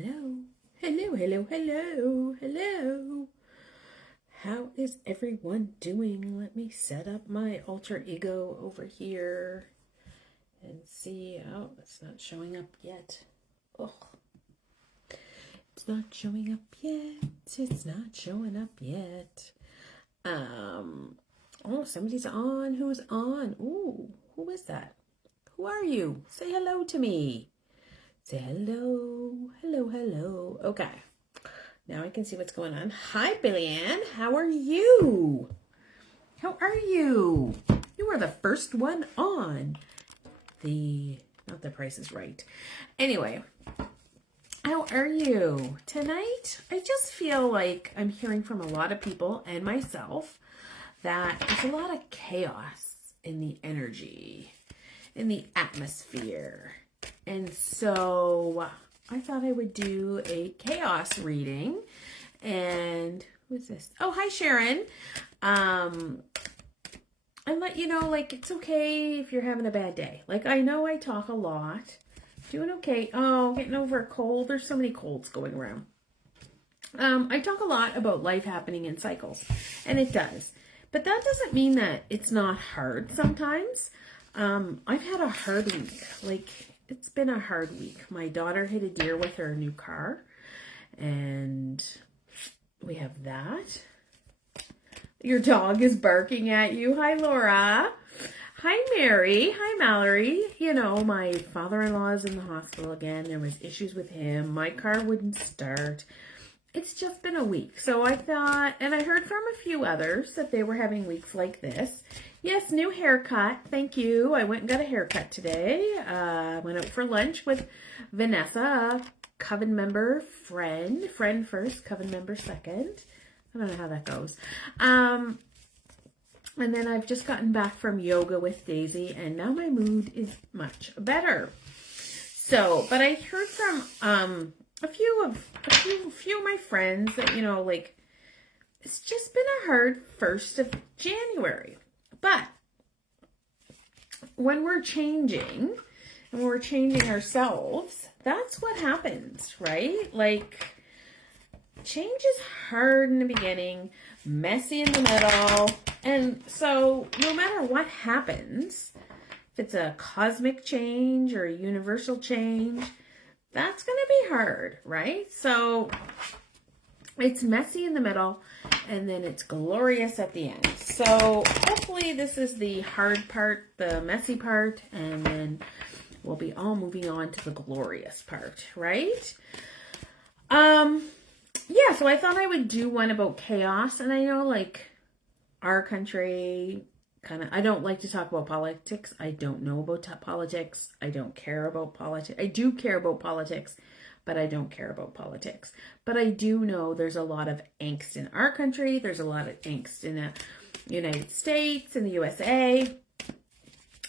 Hello, hello, hello, hello, hello. How is everyone doing? Let me set up my alter ego over here and see. Oh, it's not showing up yet. Oh, it's not showing up yet. It's not showing up yet. Oh, somebody's on. Who's on? Ooh, who is that? Who are you? Say hello to me. Say hello, hello, hello. Okay. Now I can see what's going on. Hi, Billy Ann. How are you? How are you? You are the first one on not the Price is Right. Anyway, how are you? Tonight, I just feel like I'm hearing from a lot of people and myself that there's a lot of chaos in the energy, in the atmosphere. And so I thought I would do a chaos reading. And who's this? Oh, hi, Sharon. And let you know, like, it's okay if you're having a bad day. Like, I know I talk a lot. Doing okay. Oh, getting over a cold. There's so many colds going around. I talk a lot about life happening in cycles, and it does. But that doesn't mean that it's not hard sometimes. I've had a hard week. Like, it's been a hard week. My daughter hit a deer with her new car, and we have that. Your dog is barking at you. Hi, Laura. Hi, Mary. Hi, Mallory. You know, my father-in-law is in the hospital again. There was issues with him. My car wouldn't start. It's just been a week. So I thought, and I heard from a few others that they were having weeks like this. Yes, new haircut. Thank you. I went and got a haircut today. Went out for lunch with Vanessa, Coven member, friend first, Coven member second. I don't know how that goes. And then I've just gotten back from yoga with Daisy, and now my mood is much better. So, but I heard from a few of my friends that, you know, like, it's just been a hard 1st of January. But when we're changing and we're changing ourselves, that's what happens, right? Like, change is hard in the beginning, messy in the middle. And so no matter what happens, if it's a cosmic change or a universal change, that's going to be hard, right? So it's messy in the middle, and then it's glorious at the end. So hopefully this is the hard part, the messy part, and then we'll be all moving on to the glorious part, right? Yeah, so I thought I would do one about chaos, and I know, like, our country I don't like to talk about politics. I don't know about politics. I don't care about politics. I do care about politics, but I don't care about politics. But I do know there's a lot of angst in our country. There's a lot of angst in the United States, in the USA.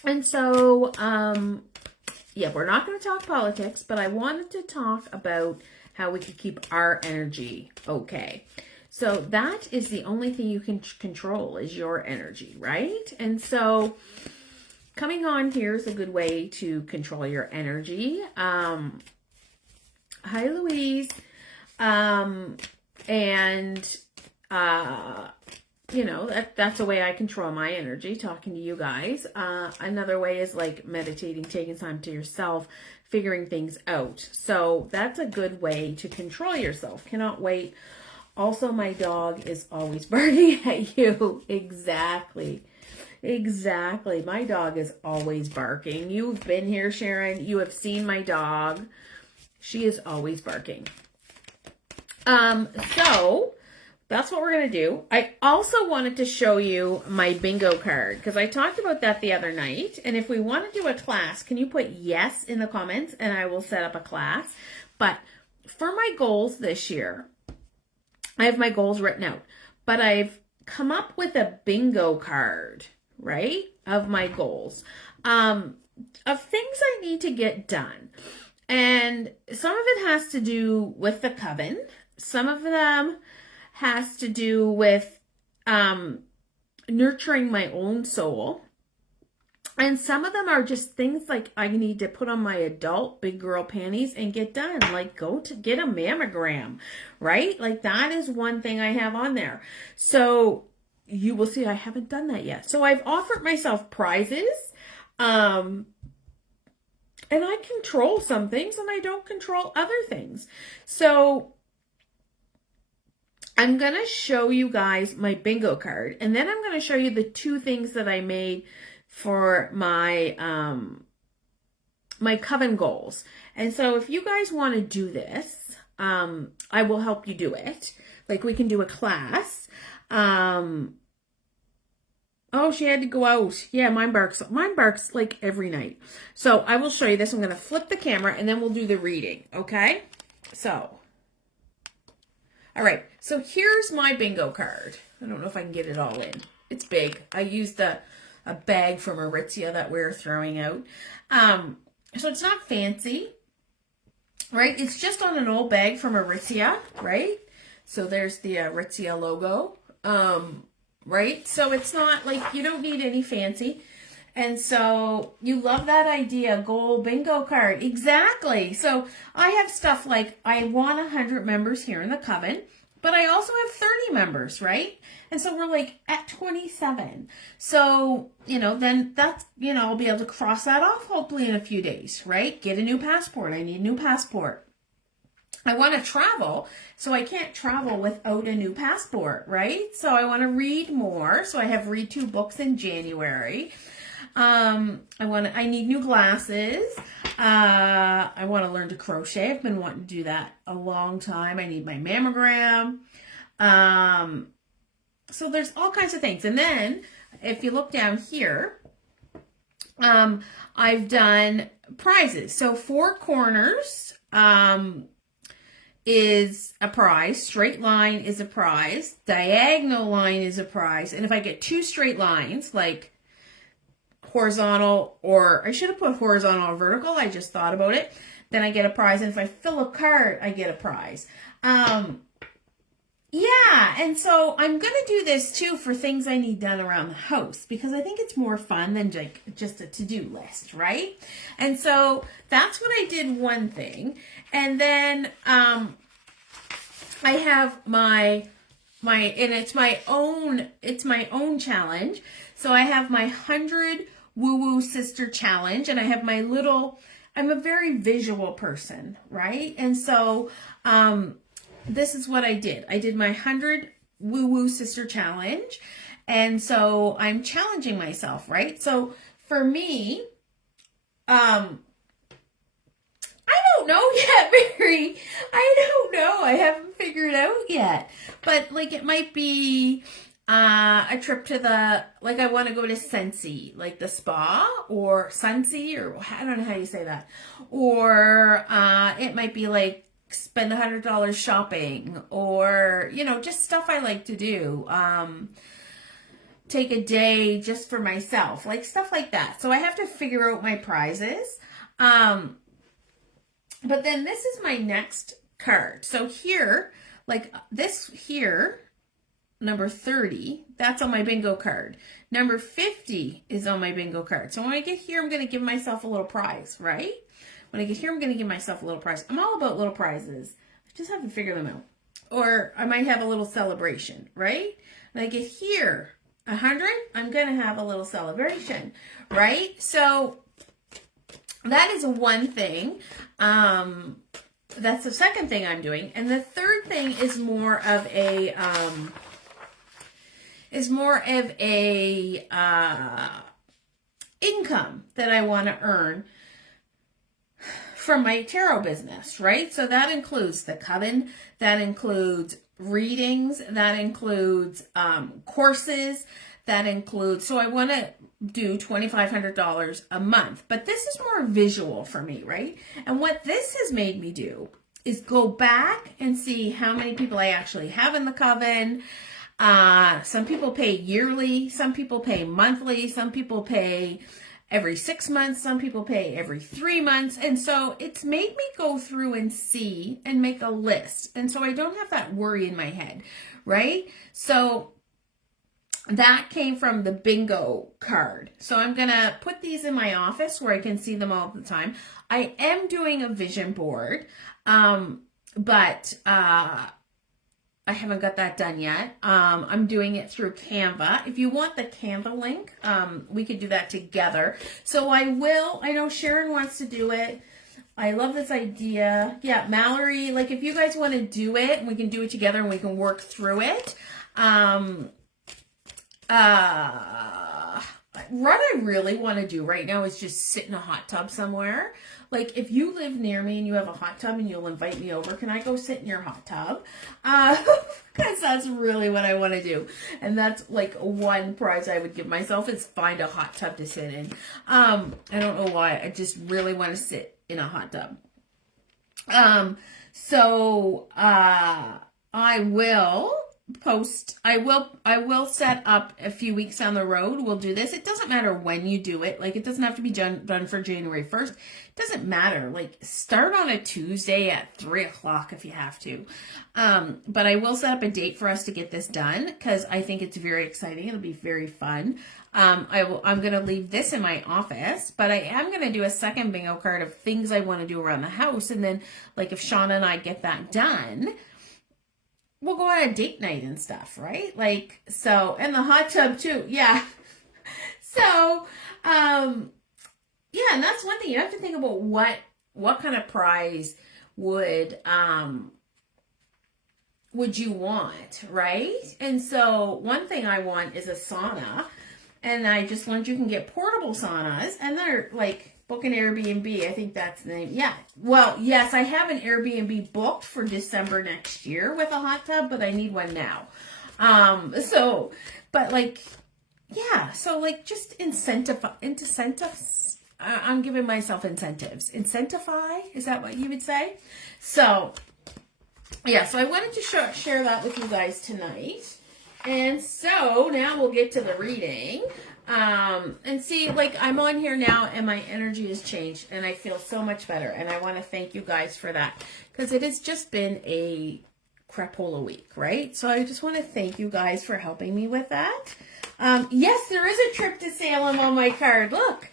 And so, yeah, we're not going to talk politics, but I wanted to talk about how we could keep our energy okay. So that is the only thing you can control is your energy, right? And so coming on here is a good way to control your energy. Hi, Louise. You know, that's a way I control my energy, talking to you guys. Another way is like meditating, taking time to yourself, figuring things out. So that's a good way to control yourself. Cannot wait. Also, my dog is always barking at you. Exactly. My dog is always barking. You've been here, Sharon. You have seen my dog. She is always barking. So that's what we're going to do. I also wanted to show you my bingo card because I talked about that the other night. And if we want to do a class, can you put yes in the comments and I will set up a class. But for my goals this year, I have my goals written out, but I've come up with a bingo card, right, of my goals, of things I need to get done. And some of it has to do with the coven. Some of them has to do with nurturing my own soul. And some of them are just things like I need to put on my adult big girl panties and get done. Like go to get a mammogram, right? Like that is one thing I have on there. So you will see I haven't done that yet. So I've offered myself prizes. And I control some things and I don't control other things. So I'm going to show you guys my bingo card. And then I'm going to show you the two things that I made for my my coven goals. And so if you guys want to do this, I will help you do it. Like we can do a class. Oh, she had to go out. Yeah, mine barks like every night. So I will show you this. I'm going to flip the camera and then we'll do the reading. Okay. So, all right. So here's my bingo card. I don't know if I can get it all in. It's big. I used a bag from Aritzia that we're throwing out. So it's not fancy, right? It's just on an old bag from Aritzia, right? So there's the Aritzia logo, right? So it's not like, you don't need any fancy. And so you love that idea, goal bingo card. Exactly. So I have stuff like I want 100 members here in the Coven, but I also have 30 members, right? And so we're like at 27. So, then that's, I'll be able to cross that off hopefully in a few days, right? Get a new passport. I need a new passport. I want to travel, so I can't travel without a new passport, right? So I want to read more. So I have read 2 books in January. I need new glasses. I want to learn to crochet. I've been wanting to do that a long time. I need my mammogram. So there's all kinds of things. And then if you look down here, I've done prizes. So 4 corners, is a prize. Straight line is a prize. Diagonal line is a prize. And if I get 2 straight lines, like horizontal, or I should have put horizontal or vertical, I just thought about it, then I get a prize. And if I fill a card, I get a prize. Yeah, and so I'm going to do this too for things I need done around the house because I think it's more fun than just a to-do list, right? And so that's what I did, one thing. And then I have my and it's my own challenge. So I have my 100 Woo-Woo Sister Challenge, and I have my I'm a very visual person, right? And so this is what I did. I did my 100 Woo-Woo Sister Challenge. And so I'm challenging myself, right? So for me, I don't know yet, Mary. I don't know. I haven't figured it out yet. But like it might be a trip to I want to go to Sensi, like the spa, or Sunsi, or I don't know how you say that. Or it might be like spend $100 shopping, or, just stuff I like to do. Take a day just for myself, like stuff like that. So I have to figure out my prizes. But then this is my next card. So here, like this here, number 30, that's on my bingo card. Number 50 is on my bingo card. So when I get here, I'm going to give myself a little prize, right? When I get here, I'm going to give myself a little prize. I'm all about little prizes. I just have to figure them out. Or I might have a little celebration, right? When I get here, 100, I'm going to have a little celebration, right? So that is one thing. That's the second thing I'm doing. And the third thing is more of a income that I want to earn from my tarot business, right? So that includes the Coven, that includes readings, that includes courses, that includes, so I want to do $2,500 a month, but this is more visual for me, right? And what this has made me do is go back and see how many people I actually have in the Coven. Some people pay yearly, some people pay monthly, some people pay every 6 months, some people pay every 3 months. And so it's made me go through and see and make a list. And so I don't have that worry in my head, right? So that came from the bingo card. So I'm going to put these in my office where I can see them all the time. I am doing a vision board, but I haven't got that done yet. I'm doing it through Canva. If you want the Canva link, we could do that together. So I know Sharon wants to do it. I love this idea. Yeah, Mallory, like if you guys want to do it, we can do it together and we can work through it. What I really want to do right now is just sit in a hot tub somewhere. Like if you live near me and you have a hot tub and you'll invite me over, can I go sit in your hot tub? Because that's really what I want to do. And that's like one prize I would give myself is find a hot tub to sit in. I don't know why. I just really want to sit in a hot tub. I will post, I will set up a few weeks down the road. We'll do this. It doesn't matter when you do it. Like it doesn't have to be done for January 1st. It doesn't matter. Like start on a Tuesday at 3:00 if you have to. But I will set up a date for us to get this done because I think it's very exciting. It'll be very fun. I'm going to leave this in my office, but I am going to do a second bingo card of things I want to do around the house. And then like if Shauna and I get that done, we'll go on a date night and stuff, right? Like, so, and the hot tub too. Yeah. So, yeah, and that's one thing you have to think about what kind of prize would you want, right? And so one thing I want is a sauna, and I just learned you can get portable saunas, and they're like, book an Airbnb. I think that's the name. Yeah. Well, yes, I have an Airbnb booked for December next year with a hot tub, but I need one now. But like, yeah. So like just incentives. I'm giving myself incentives. Incentify. Is that what you would say? So yeah. So I wanted to share that with you guys tonight. And so now we'll get to the reading. And see, like I'm on here now and my energy has changed and I feel so much better. And I want to thank you guys for that because it has just been a crap hole a week, right? So I just want to thank you guys for helping me with that. Yes, there is a trip to Salem on my card. Look,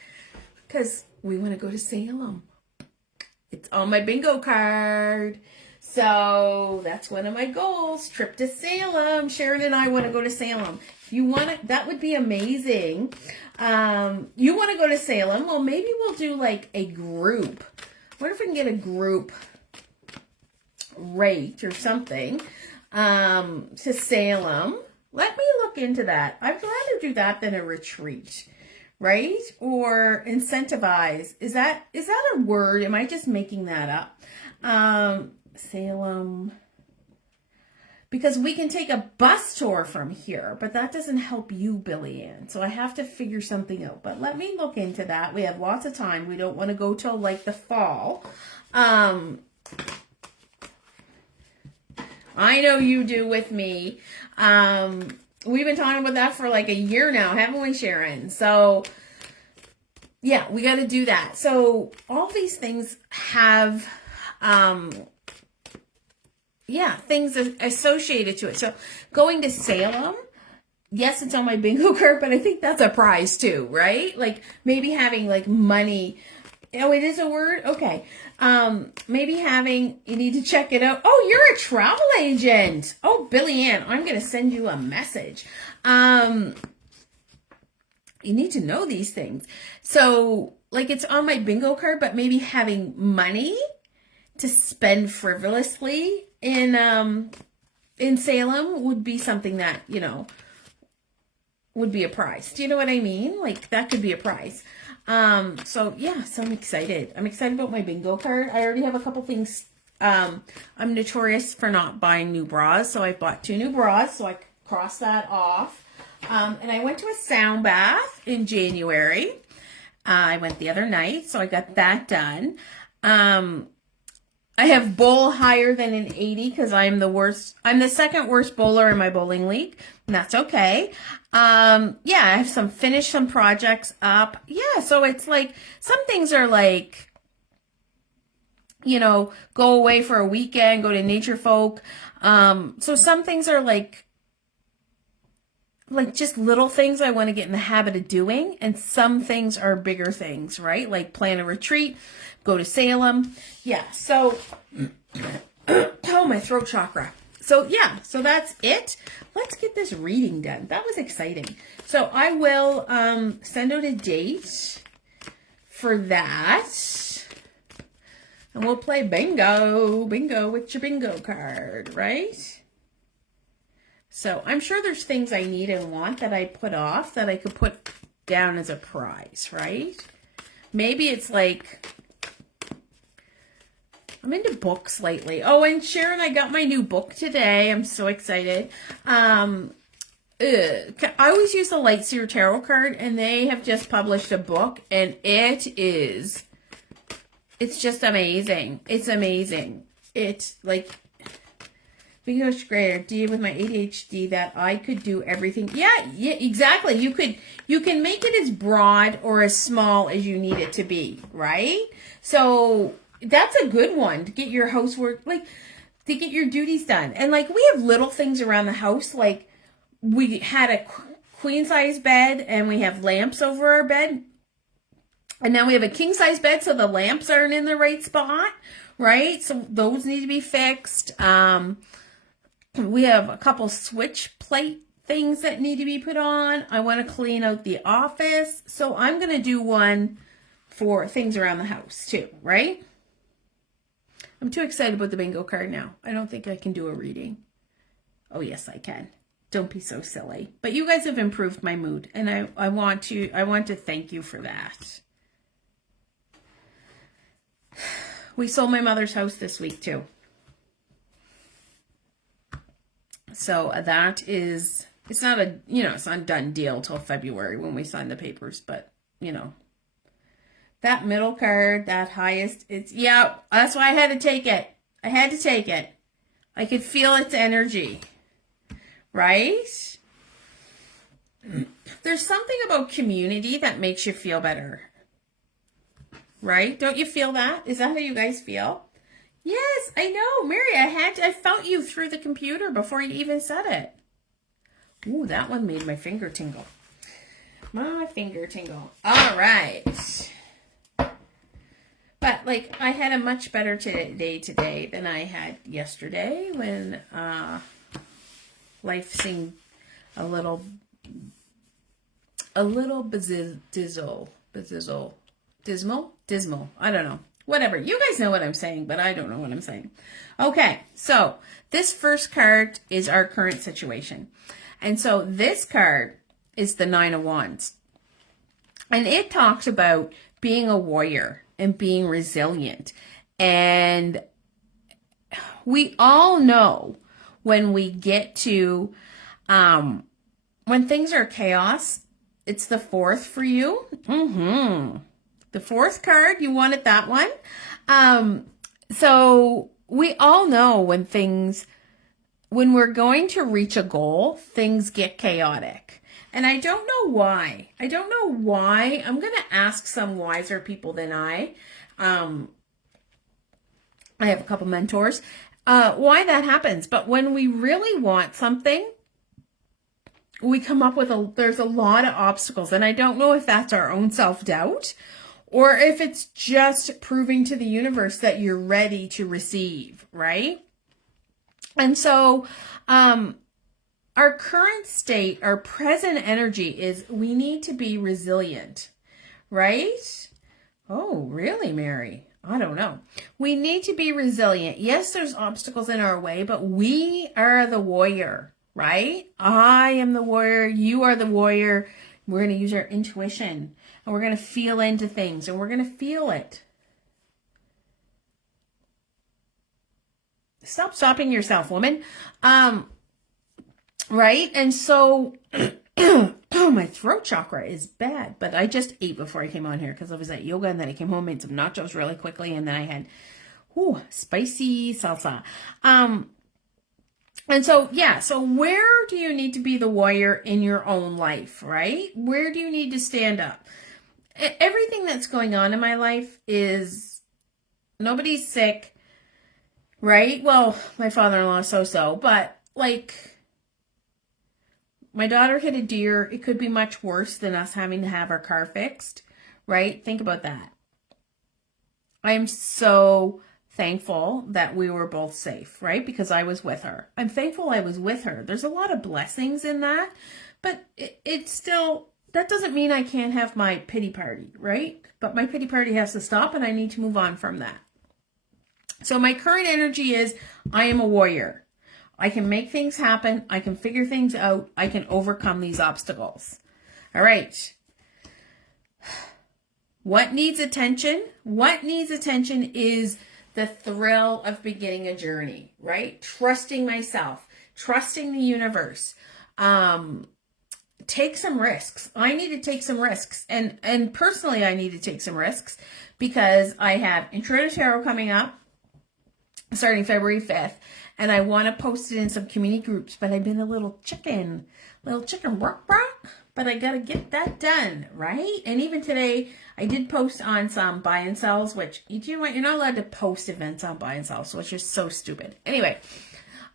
because we want to go to Salem. It's on my bingo card. So that's one of my goals, trip to Salem. Sharon and I want to go to Salem. You want to, that would be amazing. You want to go to Salem? Well, maybe we'll do like a group. What if we can get a group rate or something to Salem? Let me look into that. I'd rather do that than a retreat, right? Or incentivize. Is that a word? Am I just making that up? Salem. Because we can take a bus tour from here, but that doesn't help you, Billy Ann. So I have to figure something out. But let me look into that. We have lots of time. We don't want to go till like the fall. I know you do with me. We've been talking about that for like a year now, haven't we, Sharon? So yeah, we got to do that. So all these things have things associated to it. So going to Salem, yes, it's on my bingo card, but I think that's a prize too, right? Like maybe having like money. Oh, it is a word? Okay. Maybe having, you need to check it out. Oh, you're a travel agent. Oh, Billy Ann, I'm going to send you a message. You need to know these things. So like it's on my bingo card, but maybe having money to spend frivolously in Salem would be something that, you know, would be a prize. Do you know what I mean? Like that could be a prize. So yeah, so I'm excited. I'm excited about my bingo card. I already have a couple things. I'm notorious for not buying new bras. So I bought 2 new bras. So I crossed that off. And I went to a sound bath in January. I went the other night. So I got that done. I have bowl higher than an 80 because I'm the worst. I'm the second worst bowler in my bowling league. And that's okay. Yeah, I have finished some projects up. Yeah, so it's like, some things are like, you know, go away for a weekend, go to Nature Folk. So some things are like, like just little things I want to get in the habit of doing. And some things are bigger things, right? Like plan a retreat, go to Salem. Yeah. So, oh, my throat chakra. So yeah, so that's it. Let's get this reading done. That was exciting. So I will send out a date for that. And we'll play bingo. Bingo with your bingo card, right? So I'm sure there's things I need and want that I put off that I could put down as a prize, right? Maybe it's like, I'm into books lately. Oh, and Sharon, I got my new book today. I'm so excited. I always use the Light Seer Tarot card, and they have just published a book, and it's just amazing. It's amazing. It's like, Bingo's great. Deal with my ADHD that I could do everything. Yeah, exactly. You can make it as broad or as small as you need it to be, right? So that's a good one to get your housework, like to get your duties done. And like we have little things around the house, like we had a queen size bed and we have lamps over our bed. And now we have a king size bed, so the lamps aren't in the right spot, right? So those need to be fixed. We have a couple switch plate things that need to be put on. I want to clean out the office. So I'm going to do one for things around the house too, right? I'm too excited about the bingo card now. I don't think I can do a reading. Oh, yes, I can. Don't be so silly. But you guys have improved my mood, and I want to thank you for that. We sold my mother's house this week too. So that is, it's not a, it's not a done deal till February when we sign the papers, but that middle card, that highest, yeah, that's why I had to take it. I had to take it. I could feel its energy, right? There's something about community that makes you feel better, right? Don't you feel that? Is that how you guys feel? Yes, I know, Mary, I felt you through the computer before you even said it. Ooh, that one made my finger tingle. My finger tingle. All right. But like, I had a much better day today than I had yesterday when life seemed a little dismal. I don't know. Whatever. You guys know what I'm saying, but I don't know what I'm saying. Okay, so this first card is our current situation. And so this card is the Nine of Wands. And it talks about being a warrior and being resilient. And we all know when we get to, when things are chaos, it's the fourth for you. The fourth card, you wanted that one. So we all know when we're going to reach a goal, things get chaotic. And I don't know why. I'm going to ask some wiser people than I. I have a couple mentors. Why that happens. But when we really want something, we come up with there's a lot of obstacles. And I don't know if that's our own self-doubt or if it's just proving to the universe that you're ready to receive, right? And so, our current state, our present energy is we need to be resilient, right? Oh, really, Mary? I don't know. We need to be resilient. Yes, there's obstacles in our way, but we are the warrior, right? I am the warrior. You are the warrior. We're going to use our intuition and we're going to feel into things and we're going to feel it. Stop stopping yourself, woman. Right? And so, oh, my throat chakra is bad, but I just ate before I came on here because I was at yoga and then I came home, made some nachos really quickly, and then I had, spicy salsa. And so, yeah, so where do you need to be the warrior in your own life, right? Where do you need to stand up? Everything that's going on in my life is, nobody's sick, right? Well, my father-in-law so-so, but like, my daughter hit a deer. It could be much worse than us having to have our car fixed, right? Think about that. I'm so thankful that we were both safe, right? Because I was with her. I'm thankful I was with her. There's a lot of blessings in that, but it's still, that doesn't mean I can't have my pity party, right? But my pity party has to stop and I need to move on from that. So my current energy is I am a warrior. I can make things happen. I can figure things out. I can overcome these obstacles. All right. What needs attention? What needs attention is the thrill of beginning a journey, right? Trusting myself, trusting the universe. Take some risks. I need to take some risks. And personally, I need to take some risks because I have Intro to Tarot coming up starting February 5th. And I want to post it in some community groups, but I've been a little chicken rock, but I got to get that done, right? And even today, I did post on some buy and sells, which, you know what, you're not allowed to post events on buy and sells, which is so stupid. Anyway,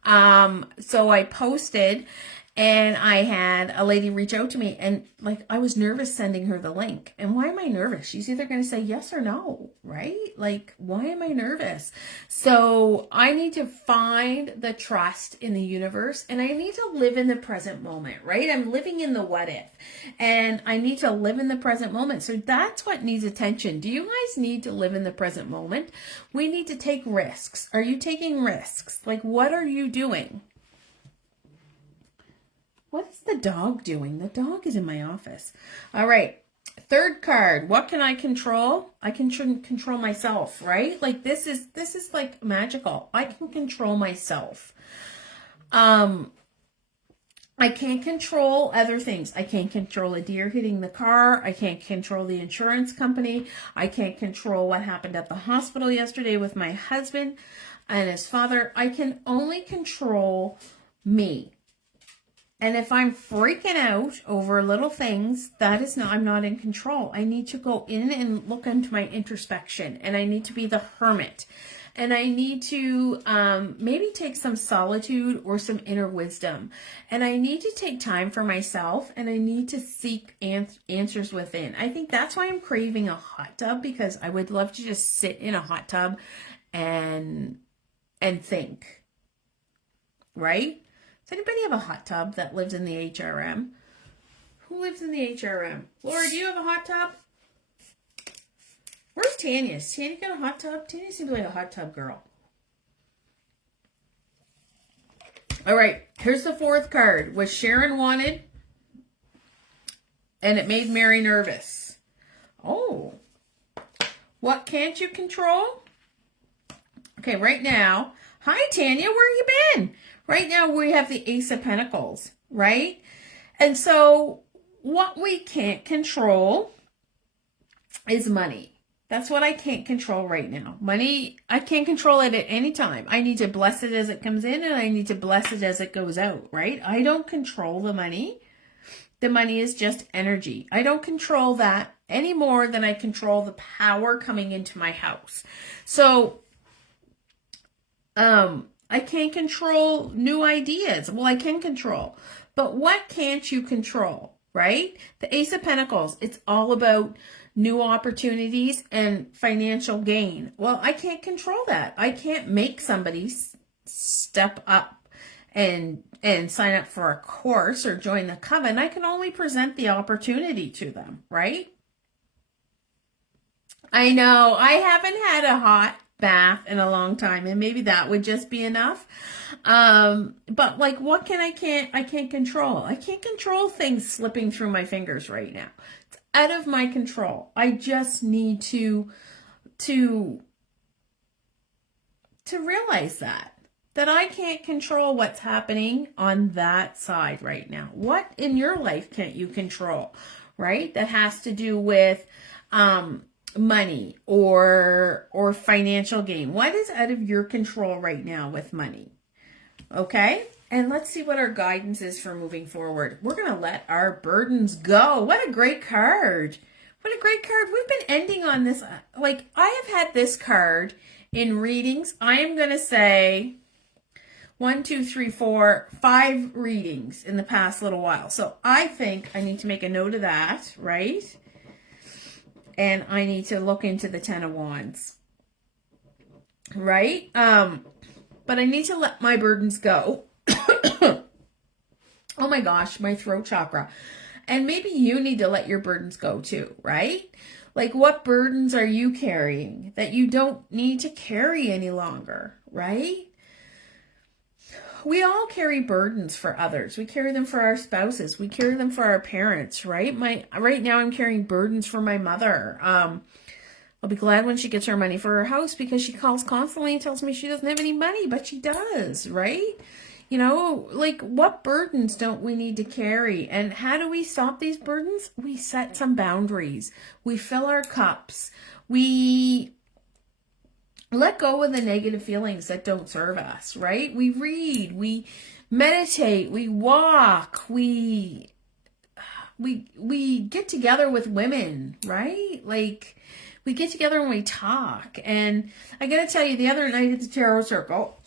so I posted and I had a lady reach out to me and like, I was nervous sending her the link. And why am I nervous? She's either going to say yes or no, right? Like, why am I nervous? So I need to find the trust in the universe and I need to live in the present moment, right? I'm living in the what if and I need to live in the present moment. So that's what needs attention. Do you guys need to live in the present moment? We need to take risks. Are you taking risks? Like, what are you doing? What is the dog doing? The dog is in my office. All right. Third card. What can I control? I can control myself, right? Like this is like magical. I can control myself. I can't control other things. I can't control a deer hitting the car. I can't control the insurance company. I can't control what happened at the hospital yesterday with my husband and his father. I can only control me. And if I'm freaking out over little things, I'm not in control. I need to go in and look into my introspection and I need to be the hermit. And I need to maybe take some solitude or some inner wisdom. And I need to take time for myself and I need to seek answers within. I think that's why I'm craving a hot tub because I would love to just sit in a hot tub and think, right? Does anybody have a hot tub that lives in the HRM? Who lives in the HRM? Laura, do you have a hot tub? Where's Tanya? Has Tanya got a hot tub? Tanya seems like a hot tub girl. All right, here's the fourth card. What Sharon wanted, and it made Mary nervous. Oh, what can't you control? Okay, right now. Hi, Tanya, where you been? Right now we have the Ace of Pentacles, right? And so what we can't control is money. That's what I can't control right now. Money, I can't control it at any time. I need to bless it as it comes in and I need to bless it as it goes out, right? I don't control the money. The money is just energy. I don't control that any more than I control the power coming into my house. So, I can't control new ideas. Well, I can control. But what can't you control, right? The Ace of Pentacles, it's all about new opportunities and financial gain. Well, I can't control that. I can't make somebody step up and sign up for a course or join the coven. I can only present the opportunity to them, right? I know. I haven't had a hot bath in a long time and maybe that would just be enough. But like what I can't control. I can't control things slipping through my fingers right now. It's out of my control. I just need to realize that I can't control what's happening on that side right now. What in your life can't you control, right? That has to do with money or financial gain. What is out of your control right now with money? Okay, and let's see what our guidance is for moving forward. We're gonna let our burdens go. What a great card. What a great card. We've been ending on this, like I have had this card in readings. I am gonna say 1, 2, 3, 4, 5 readings in the past little while. So I think I need to make a note of that, right? And I need to look into the 10 of Wands, right? But I need to let my burdens go. Oh my gosh, my throat chakra. And maybe you need to let your burdens go too, right? Like, what burdens are you carrying that you don't need to carry any longer, right? We all carry burdens for others. We carry them for our spouses. We carry them for our parents, right? Right now I'm carrying burdens for my mother. I'll be glad when she gets her money for her house, because she calls constantly and tells me she doesn't have any money, but she does, right? You know, like, what burdens don't we need to carry? And how do we stop these burdens? We set some boundaries. We fill our cups. We let go of the negative feelings that don't serve us, right? We read, we meditate, we walk, we get together with women, right? Like, we get together and we talk. And I got to tell you, the other night at the Tarot Circle,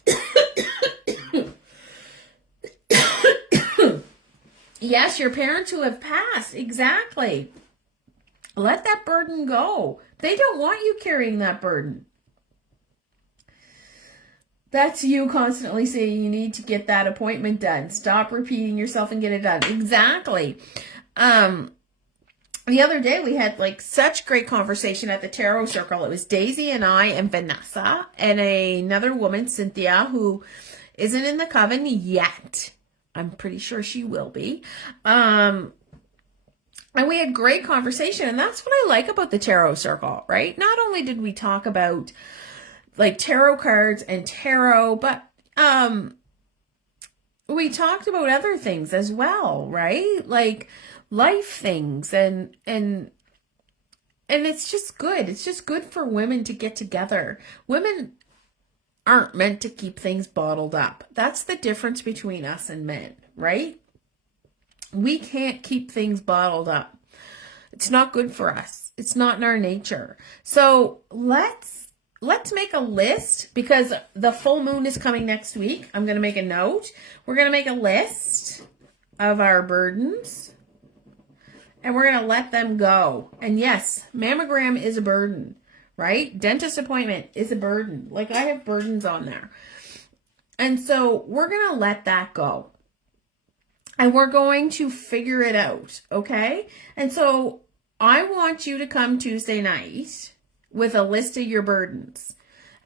yes, your parents who have passed, exactly. Let that burden go. They don't want you carrying that burden. That's you constantly saying you need to get that appointment done. Stop repeating yourself and get it done. Exactly. The other day we had like such great conversation at the Tarot Circle. It was Daisy and I and Vanessa and another woman, Cynthia, who isn't in the coven yet. I'm pretty sure she will be. And we had great conversation. And that's what I like about the Tarot Circle, right? Not only did we talk about like tarot cards and tarot, but we talked about other things as well, right? Like life things and it's just good. It's just good for women to get together. Women aren't meant to keep things bottled up. That's the difference between us and men, right? We can't keep things bottled up. It's not good for us. It's not in our nature. So let's make a list, because the full moon is coming next week. I'm going to make a note. We're going to make a list of our burdens, and we're going to let them go. And yes, mammogram is a burden, right? Dentist appointment is a burden. Like, I have burdens on there. And so we're going to let that go. And we're going to figure it out, okay? And so I want you to come Tuesday night with a list of your burdens.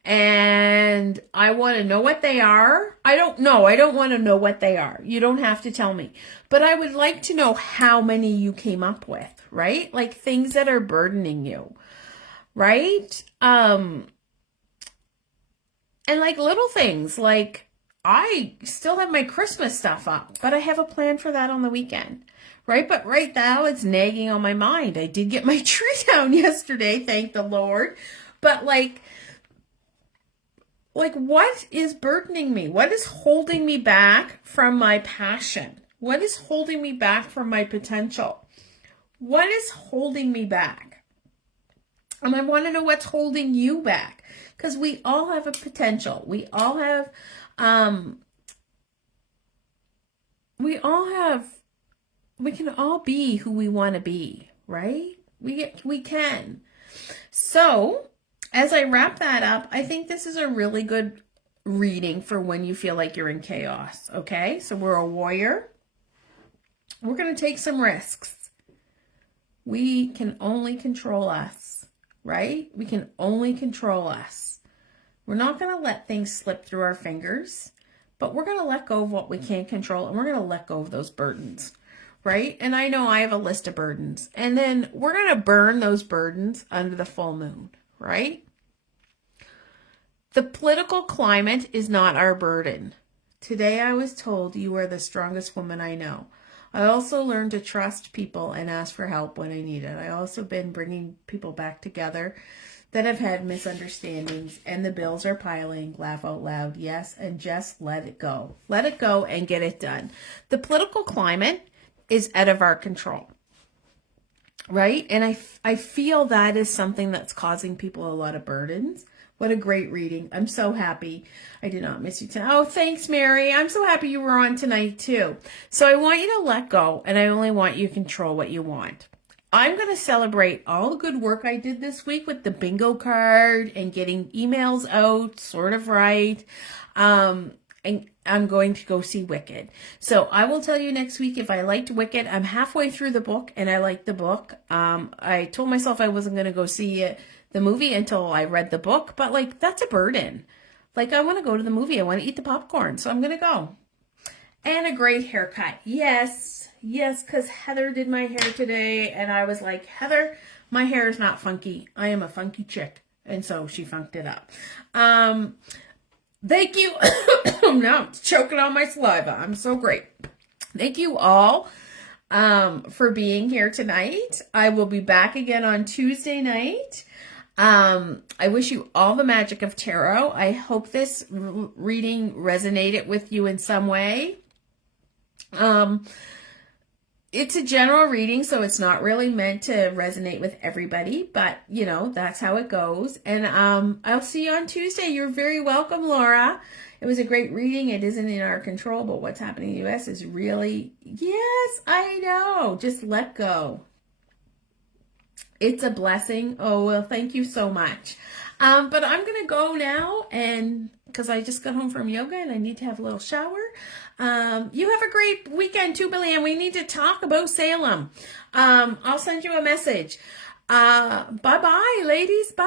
And I want to know what they are. I don't want to know what they are. You don't have to tell me. But I would like to know how many you came up with, right? Like things that are burdening you, right? And like little things, like I still have my Christmas stuff up, but I have a plan for that on the weekend, right? But right now it's nagging on my mind. I did get my tree down yesterday, thank the Lord. But like what is burdening me? What is holding me back from my passion? What is holding me back from my potential? What is holding me back? And I want to know what's holding you back, because we all have a potential. We can all be who we want to be, right? We can. So as I wrap that up, I think this is a really good reading for when you feel like you're in chaos, okay? So we're a warrior. We're going to take some risks. We can only control us, right? We can only control us. We're not going to let things slip through our fingers, but we're going to let go of what we can't control, and we're going to let go of those burdens, right? And I know I have a list of burdens, and then we're going to burn those burdens under the full moon, right? The political climate is not our burden. Today I was told you are the strongest woman I know. I also learned to trust people and ask for help when I need it. I also been bringing people back together that have had misunderstandings, and the bills are piling. Laugh out loud. Yes, and just let it go. Let it go and get it done. The political climate is out of our control, right? And I feel that is something that's causing people a lot of burdens. What a great reading. I'm so happy. I did not miss you tonight. Oh, thanks, Mary. I'm so happy you were on tonight, too. So I want you to let go, and I only want you to control what you want. I'm going to celebrate all the good work I did this week with the bingo card and getting emails out sort of right. And I'm going to go see Wicked. So I will tell you next week if I liked Wicked. I'm halfway through the book and I liked the book. I told myself I wasn't going to go see the movie until I read the book, but like that's a burden. Like I want to go to the movie. I want to eat the popcorn. So I'm going to go. And a great haircut. Yes, because Heather did my hair today and I was like, Heather, my hair is not funky. I am a funky chick. And so she funked it up. Thank you. Now I'm choking on my saliva. I'm so great. Thank you all for being here tonight. I will be back again on Tuesday night. I wish you all the magic of tarot. I hope this reading resonated with you in some way. It's a general reading, so it's not really meant to resonate with everybody, but you know, that's how it goes. And I'll see you on Tuesday. You're very welcome, Laura. It was a great reading. It isn't in our control, but what's happening in the U.S. is really, yes, I know. Just let go. It's a blessing. Oh, well, thank you so much. But I'm going to go now, and because I just got home from yoga and I need to have a little shower. You have a great weekend too, Billy, and we need to talk about Salem. I'll send you a message. Bye-bye, ladies. Bye.